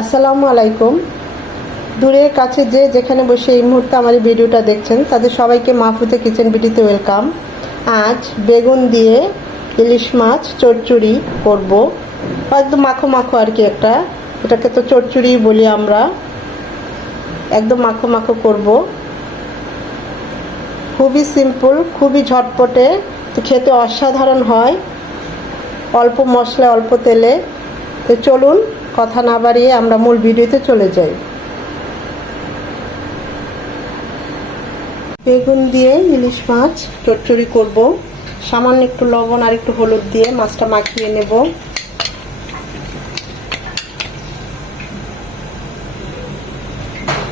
আসসালামু আলাইকুম। দূরের কাছে যে যেখানে বসে এই মুহূর্তে আমার এই ভিডিওটা দেখছেন, তাদের সবাইকে মাহফুজা কিচেন বিটিতে ওয়েলকাম। আজ বেগুন দিয়ে ইলিশ মাছ, চচ্চড়ি করব। একদম মাখো মাখো আর কি একটা। এটাকে তো চচ্চড়ি বলি আমরা। একদম মাখো মাখো করব। খুবই সিম্পল খুবই ঝটপটে, তো খেতে অসাধারণ হয়। অল্প মশলা, অল্প তেলে। তো চলুন কথা না বাড়িয়ে আমরা মূল ভিডিওতে চলে যাই। বেগুন দিয়ে ইলিশ মাছ, চচ্চড়ি করব। সামান্য একটু লবণ আর একটু হলুদ দিয়ে মাছটা মাখিয়ে নেব।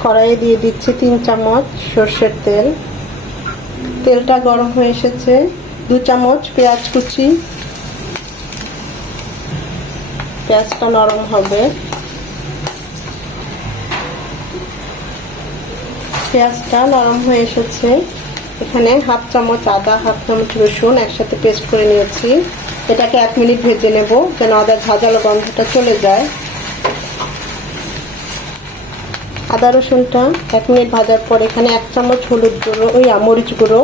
কড়াইয়ে দিয়ে দিচ্ছি তিন চামচ সর্ষের তেল। তেলটা গরম হয়ে এসেছে। দু চামচ পেঁয়াজ কুচি। পেঁয়াজটা নরম হবে। পেঁয়াজটা নরম হয়ে এসেছে। এখানে হাফ চামচ আদা, হাফ চামচ রসুন একসাথে পেস্ট করে নিয়েছি। এটাকে এক মিনিট ভেজে নেব যেন আদার ঝাঁঝালো গন্ধটা চলে যায়। আদা রসুনটা এক মিনিট ভাজার পর এখানে এক চামচ হলুদ গুঁড়ো, ওই মরিচ গুঁড়ো,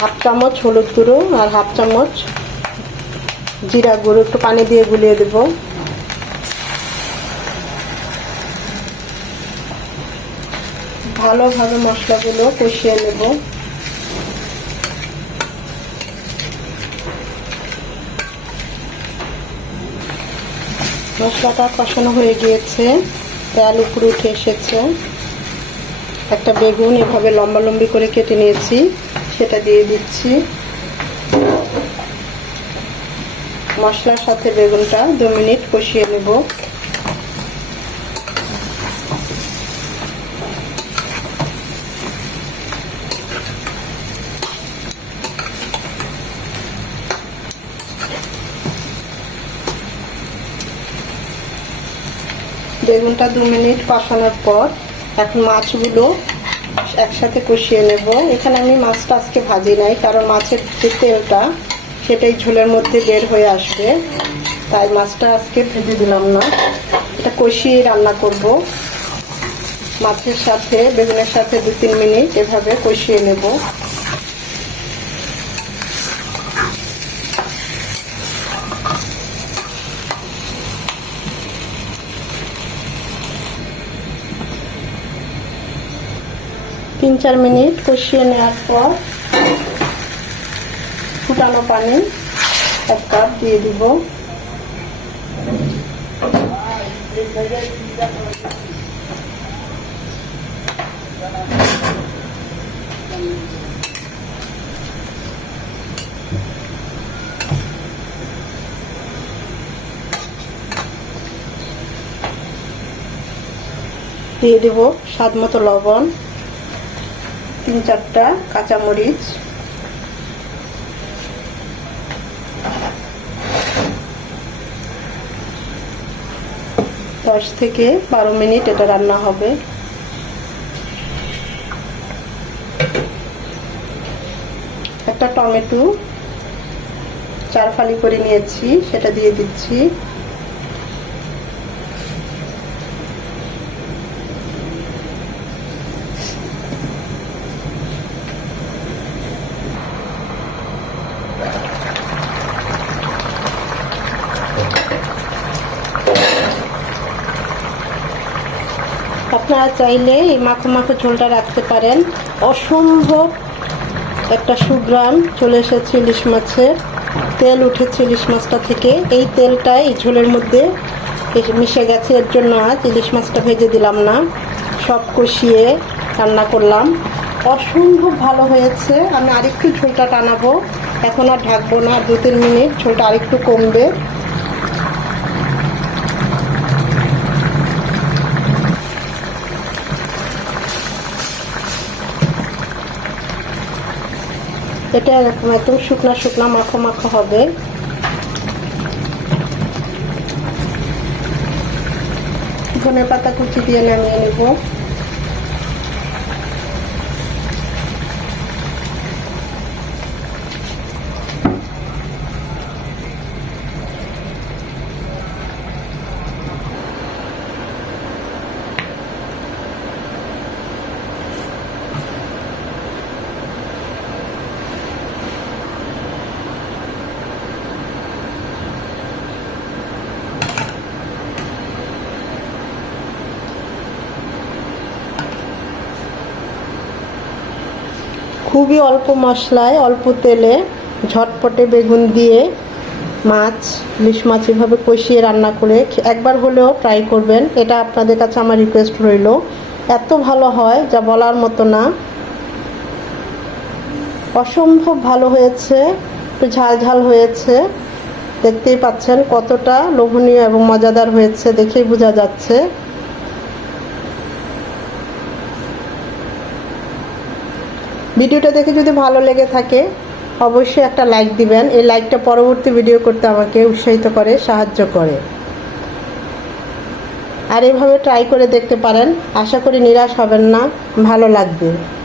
হাফ চামচ হলুদ গুঁড়ো আর হাফ চামচ জিরা গুঁড়ো একটু পানি দিয়ে গুলিয়ে দেবো। ভালোভাবে মশলাগুলো কষিয়ে নেব। মশলাটা কষানো হয়ে গিয়েছে, তেল উপরে উঠে এসেছে। একটা বেগুন এভাবে লম্বা লম্বি করে কেটে নিয়েছি, সেটা দিয়ে দিচ্ছি। মশলার সাথে বেগুনটা দু মিনিট কষিয়ে নেব। বেগুনটা দু মিনিট কষানোর পর এখন মাছগুলো একসাথে কষিয়ে নেব। এখানে আমি মাছটা আজকে ভাজি নাই, কারণ মাছের যে তেলটা সেটাই ঝোলের মধ্যে বের হয়ে আসবে। তাই মাছটা আজকে ভেজে দিলাম না। এটা কষিয়ে রান্না করব। মাছের সাথে, বেগুনের সাথে দু তিন মিনিট এভাবে কষিয়ে নেব। তিন চার মিনিট কষিয়ে নেওয়ার পর ফুটানো পানি এক কাপ দিয়ে দিব। দিয়ে দেব স্বাদ মতো লবণ। তিন চারটা কাঁচামরিচ। দশ থেকে বারো মিনিট এটা রান্না হবে। একটা টমেটো চার ফালি করে নিয়েছি, সেটা দিয়ে দিচ্ছি। আপনারা চাইলে এই মাখো মাখো ঝোলটা রাখতে পারেন। অসম্ভব একটা সুগ্রাম চলে এসেছে ইলিশ মাছের। তেল উঠেছে ইলিশ মাছটা থেকে। এই তেলটা এই ঝোলের মধ্যে মিশে গেছে, এর জন্য আজ ইলিশ মাছটা ভেজে দিলাম না। সব কষিয়ে রান্না করলাম। অসম্ভব ভালো হয়েছে। আমি আরেকটু ঝোলটা টানাবো। এখন আর ঢাকবো না দু তিন মিনিট। ঝোলটা আরেকটু কমবে। এটা এরকম একদম শুকনা শুকনো মাখো মাখো হবে। ধনে পাতা কুচি দিয়ে নামিয়ে নেব। খুবই অল্প মশলায় অল্প তেলে ঝটপটে বেগুন দিয়ে মাছ, ইলিশ মাছ এভাবে কষিয়ে রান্না করে একবার হলেও ট্রাই করবেন। এটা আপনাদের কাছে আমার রিকোয়েস্ট রইল। এত ভালো হয় যা বলার মতো না। অসম্ভব ভালো হয়েছে একটু ঝাল ঝাল হয়েছে। দেখতেই পাচ্ছেন কতটা লোভনীয় এবং মজাদার হয়েছে, দেখেই বোঝা যাচ্ছে। ভিডিওটা দেখে যদি ভালো লেগে থাকে, অবশ্যই একটা লাইক দিবেন। এই লাইকটা পরবর্তী ভিডিও করতে আমাকে উৎসাহিত করে, সাহায্য করে। আর এভাবে ট্রাই করে দেখতে পারেন। আশা করি নিরাশ হবেন না। ভালো লাগবে।